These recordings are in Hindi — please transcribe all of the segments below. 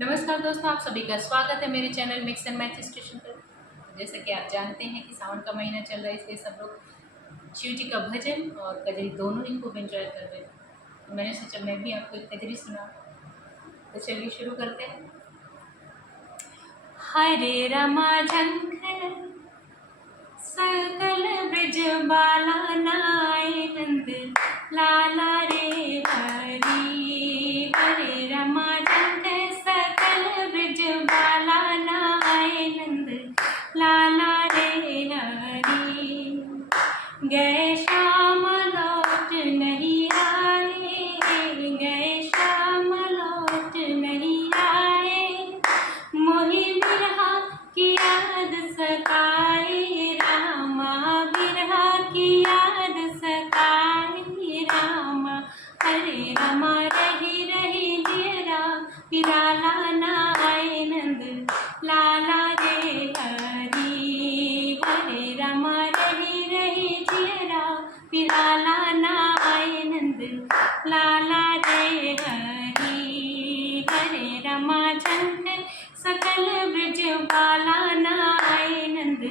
नमस्कार दोस्तों, आप सभी का स्वागत है मेरे channel mix and match station पर। जैसा कि आप जानते हैं कि सावन का महीना चल रहा है, इसलिए सब लोग शिव जी का भजन और कजरी दोनों ही खूब एंजॉय कर रहे थे। तो मैंने सोचा मैं भी आपको एक कजरी सुना। तो चलिए शुरू करते हैं। हरे रमा झंखर सकल ब्रज बाला नाय नंद लाला रे हरी। हरे रमा झंखर सकल ब्रज बाला नाय नंद लाला रे हरी। गए श्याम लौट नहीं आए, गए श्याम लौट नहीं आए, मोहि बिरहा की याद सताए रामा, बिरहा की याद सताए रामा। हरे रमा रही रही जियरा पिराला नाय नंद लाला रे हरी। हरे रमा रही रही जियरा पिराला नाय नंद लाला रे हरी। हरे रमा झंखर सकल ब्रज बाला नाय नंद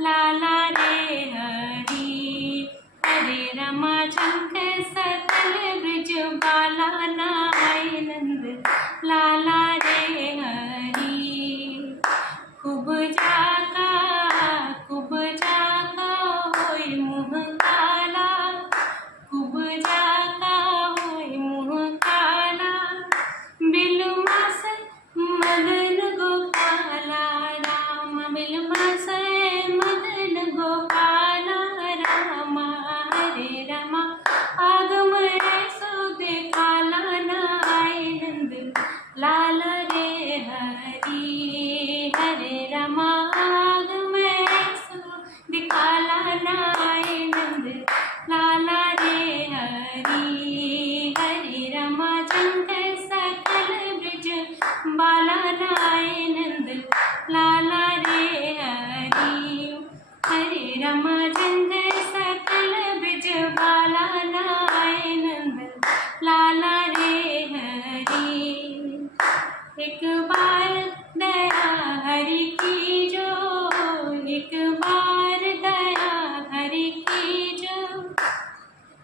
लाला रे हरी। हरे रमा झंखर सकल ब्रज बाला नाय नंद लाला रे हरी। खूब जाका होय मुँह काला, खूब जाका होय मुँह काला, बिलुमास मदन गोपाला राम, बिलुमास मदन गोपाला रामा। हरे रमा आगम ऐसो देखाला नाय नंद लाला रे हरी। हरे रमा आगम ऐसो दिखाला नाय नंद लाला रे हरी। हरे रमा झंखर सकल ब्रज बाला नाय नंद लाला रे हरी। हरे रमा झंखर सकल ब्रज बाला नाय नंद लाला रे हरी। एक बार दया हरि की जो, एक बार दया हरि की जो,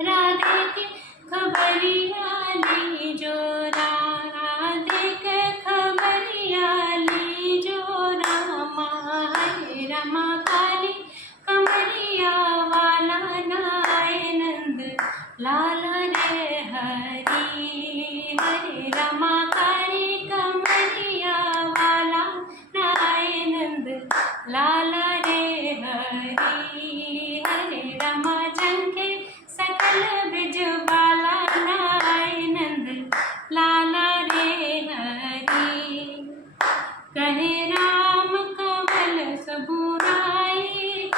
राधे के खबरिया लीजो, राधे के खबरिया लीजो रामा। हरे रमा काली कमरिया वाला नाय नंद लाला रे हरी। हरे रमा काली कमरिया वाला नाय नंद लाला रे हरी। हरे रमा झंखे सकल ब्रज बाला नाय नंद लाला रे हरी। कहे राम कमल सबुराई,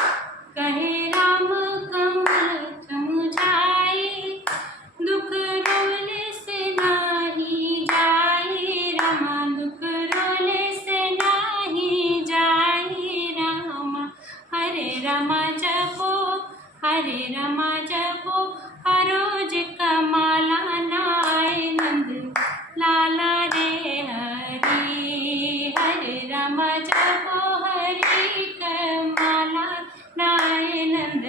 कहे राम कमल समुझाई, दुख रोले से नाही जाई रामा, दुख रोले से नाही जाई रामा। हरे रमा जपो, हरे रमा जपो हरोज कमाला नाय नंद लाला रे हरी। हरे रमा जपो हरि कमाला नाय नंद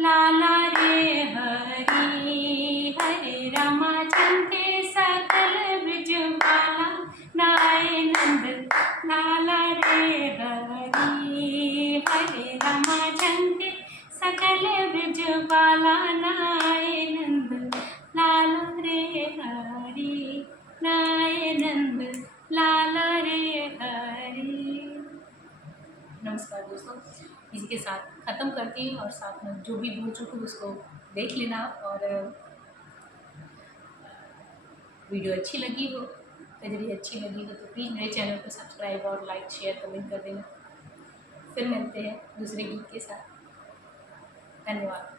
लाला रे हरी। हरे रमा झंखे सकल ब्रज बाला नाय नंद लाला रे हरी। हरे रमा झंखे सकल ब्रज बाला नाय नंद लाला रे हरी। नाय नंद लाला रे हरी। नमस्कार दोस्तों, इसी के साथ ख़त्म करती हूँ और साथ में जो भी भूल चुकी उसको देख लेना। और वीडियो अच्छी लगी हो, कजरी अच्छी लगी हो तो प्लीज़ मेरे चैनल को सब्सक्राइब और लाइक शेयर कमेंट कर देना। फिर मिलते हैं दूसरे गीत के साथ। धन्यवाद।